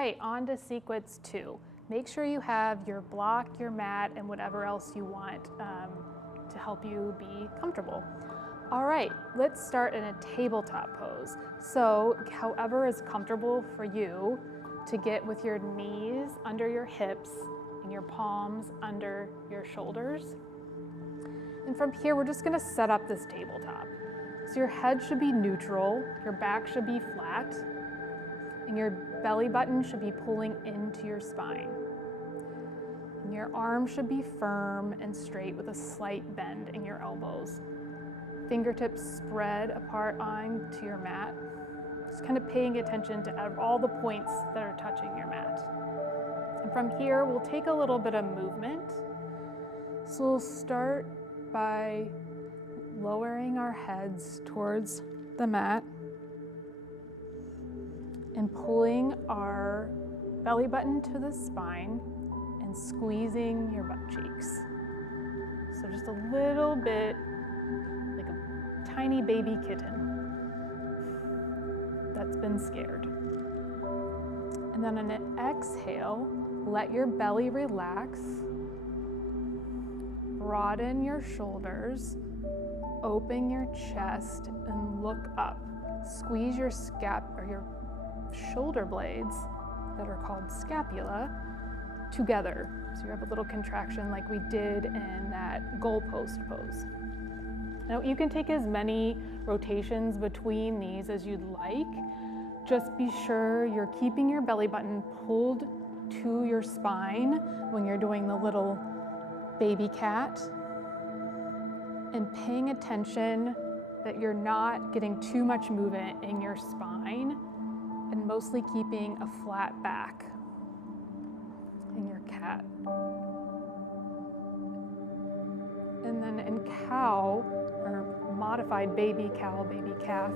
right, on to sequence 2. Make sure you have your block, your mat, and whatever else you want to help you be comfortable. All right, let's start in a tabletop pose. So however is comfortable for you, to get with your knees under your hips and your palms under your shoulders. And from here, we're just gonna set up this tabletop. So your head should be neutral, your back should be flat, and your belly button should be pulling into your spine. And your arms should be firm and straight with a slight bend in your elbows. Fingertips spread apart onto your mat. Just kind of paying attention to all the points that are touching your mat. And from here, we'll take a little bit of movement. So we'll start by lowering our heads towards the mat and pulling our belly button to the spine and squeezing your butt cheeks. So just a little bit like a tiny baby kitten that's been scared. And then on an exhale, let your belly relax, broaden your shoulders, open your chest, and look up. Squeeze your your shoulder blades that are called scapula together. So you have a little contraction like we did in that goalpost pose. Now you can take as many rotations between these as you'd like. Just be sure you're keeping your belly button pulled to your spine when you're doing the little baby cat, and paying attention that you're not getting too much movement in your spine, and mostly keeping a flat back in your cat. And then in cow, or modified baby cow, baby calf,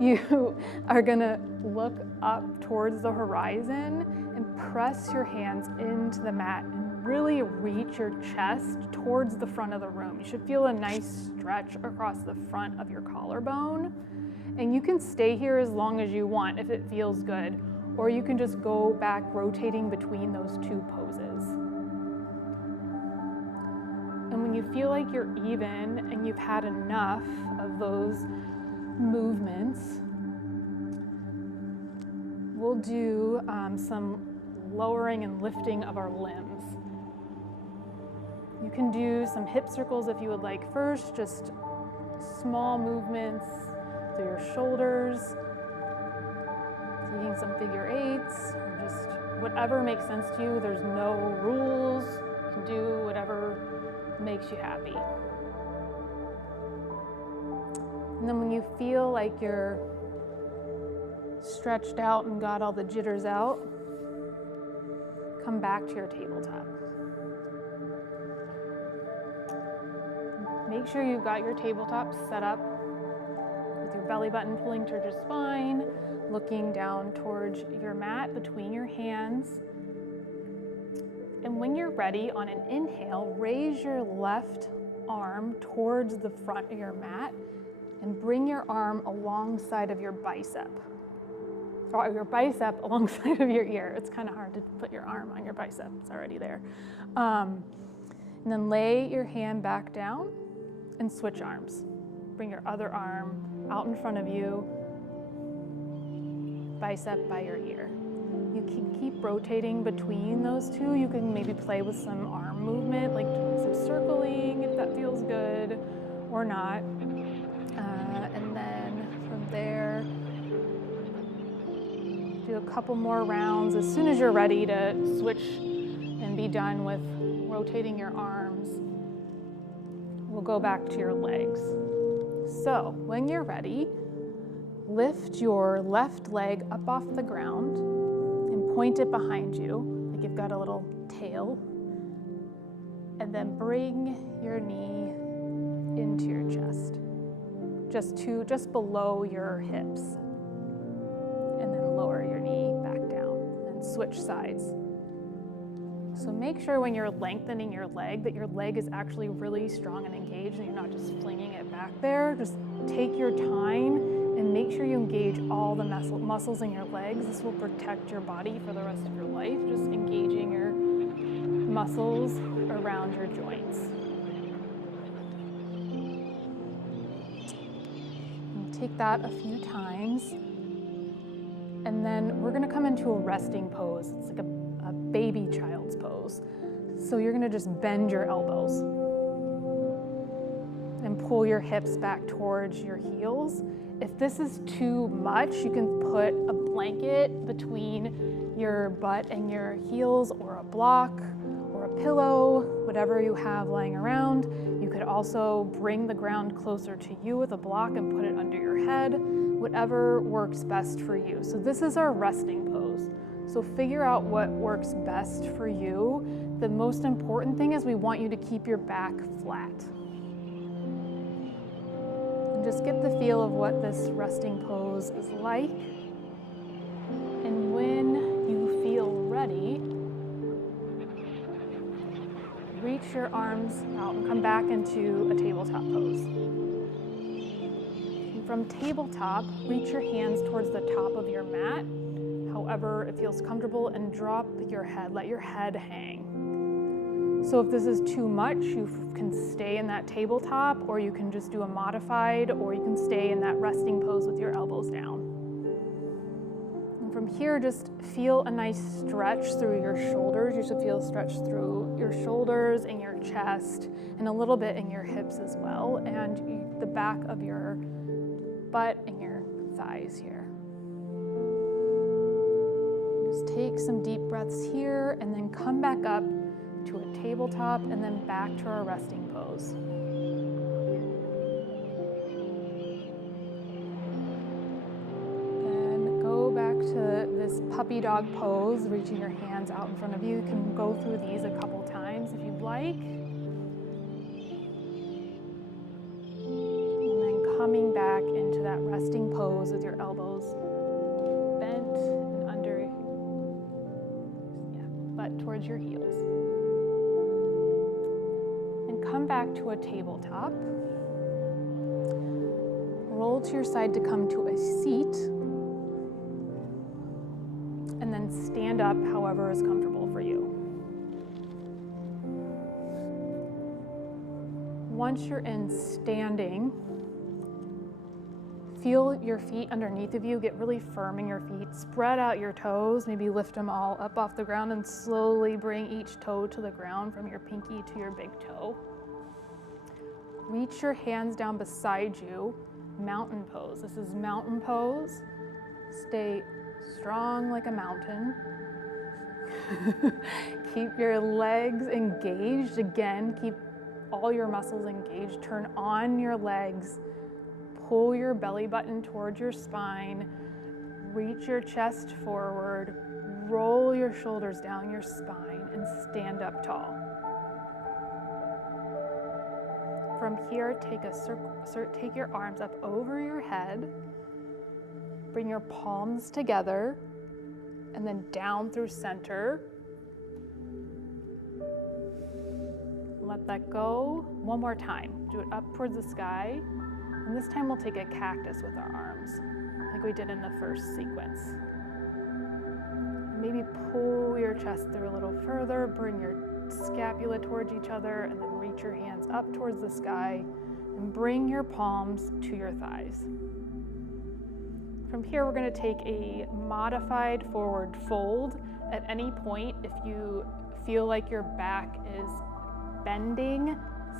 you are gonna look up towards the horizon and press your hands into the mat and really reach your chest towards the front of the room. You should feel a nice stretch across the front of your collarbone. And you can stay here as long as you want if it feels good, or you can just go back rotating between those two poses. And when you feel like you're even and you've had enough of those movements, we'll do some lowering and lifting of our limbs. You can do some hip circles if you would like first, just small movements through your shoulders, taking some figure eights, or just whatever makes sense to you. There's no rules. You can do whatever makes you happy. And then when you feel like you're stretched out and got all the jitters out, come back to your tabletop. Make sure you've got your tabletop set up with your belly button pulling towards your spine, looking down towards your mat between your hands. And when you're ready, on an inhale, raise your left arm towards the front of your mat and bring your arm alongside of your bicep. Or your bicep alongside of your ear. It's kind of hard to put your arm on your bicep, it's already there. And then lay your hand back down and switch arms. Bring your other arm out in front of you, bicep by your ear. You can keep rotating between those two. You can maybe play with some arm movement, like doing some circling if that feels good, or not. And then from there, do a couple more rounds. As soon as you're ready to switch and be done with rotating your arms, we'll go back to your legs. So when you're ready, lift your left leg up off the ground and point it behind you, like you've got a little tail. And then bring your knee into your chest, just below your hips. And then lower your knee back down and switch sides. So make sure when you're lengthening your leg that your leg is actually really strong and engaged and you're not just flinging it back there. Just take your time And make sure you engage all the muscles in your legs. This will protect your body for the rest of your life, just engaging your muscles around your joints. And take that a few times. And then we're gonna come into a resting pose. It's like a baby child's pose. So you're gonna just bend your elbows and pull your hips back towards your heels. If this is too much, you can put a blanket between your butt and your heels, or a block, or a pillow, whatever you have lying around. You could also bring the ground closer to you with a block and put it under your head, whatever works best for you. So this is our resting pose. So figure out what works best for you. The most important thing is we want you to keep your back flat. Just get the feel of what this resting pose is like. And when you feel ready, reach your arms out and come back into a tabletop pose. And from tabletop, reach your hands towards the top of your mat, however it feels comfortable, and drop your head, let your head hang. So if this is too much, you can stay in that tabletop, or you can just do a modified, or you can stay in that resting pose with your elbows down. And from here, just feel a nice stretch through your shoulders. You should feel a stretch through your shoulders and your chest, and a little bit in your hips as well, and the back of your butt and your thighs here. Just take some deep breaths here, and then come back up to a tabletop, and then back to our resting pose. Then go back to this puppy dog pose, reaching your hands out in front of you. You can go through these a couple times if you'd like. And then coming back into that resting pose with your elbows bent and under, butt towards your heels. Come back to a tabletop. Roll to your side to come to a seat. And then stand up however is comfortable for you. Once you're in standing, feel your feet underneath of you. Get really firm in your feet. Spread out your toes. Maybe lift them all up off the ground and slowly bring each toe to the ground from your pinky to your big toe. Reach your hands down beside you, mountain pose. This is mountain pose. Stay strong like a mountain. Keep your legs engaged. Again, keep all your muscles engaged. Turn on your legs. Pull your belly button towards your spine. Reach your chest forward. Roll your shoulders down your spine and stand up tall. From here, take your arms up over your head, bring your palms together, and then down through center. Let that go. One more time. Do it up towards the sky. And this time we'll take a cactus with our arms, like we did in the first sequence. Maybe pull your chest through a little further, bring your scapula towards each other, and then reach your hands up towards the sky and bring your palms to your thighs. From here, we're going to take a modified forward fold. At any point, if you feel like your back is bending,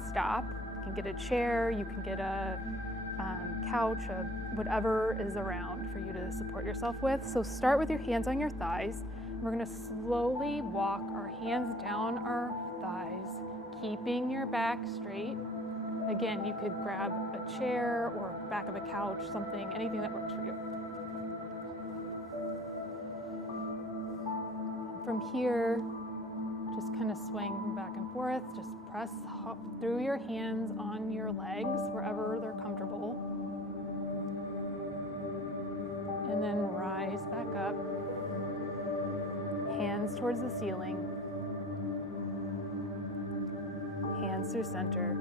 stop. You can get a chair, you can get a couch, whatever is around for you to support yourself with. So start with your hands on your thighs. We're going to slowly walk our hands down our thighs, keeping your back straight. Again, you could grab a chair or back of a couch, something, anything that works for you. From here, just kind of swing from back and forth. Just press through your hands on your legs, wherever they're comfortable. And then rise back up. Hands towards the ceiling. Hands through center.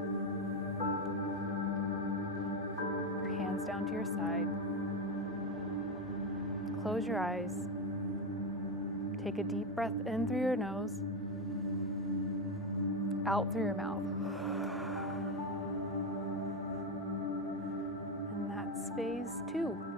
Your hands down to your side. close your eyes. Take a deep breath in through your nose, out through your mouth. And that's phase 2.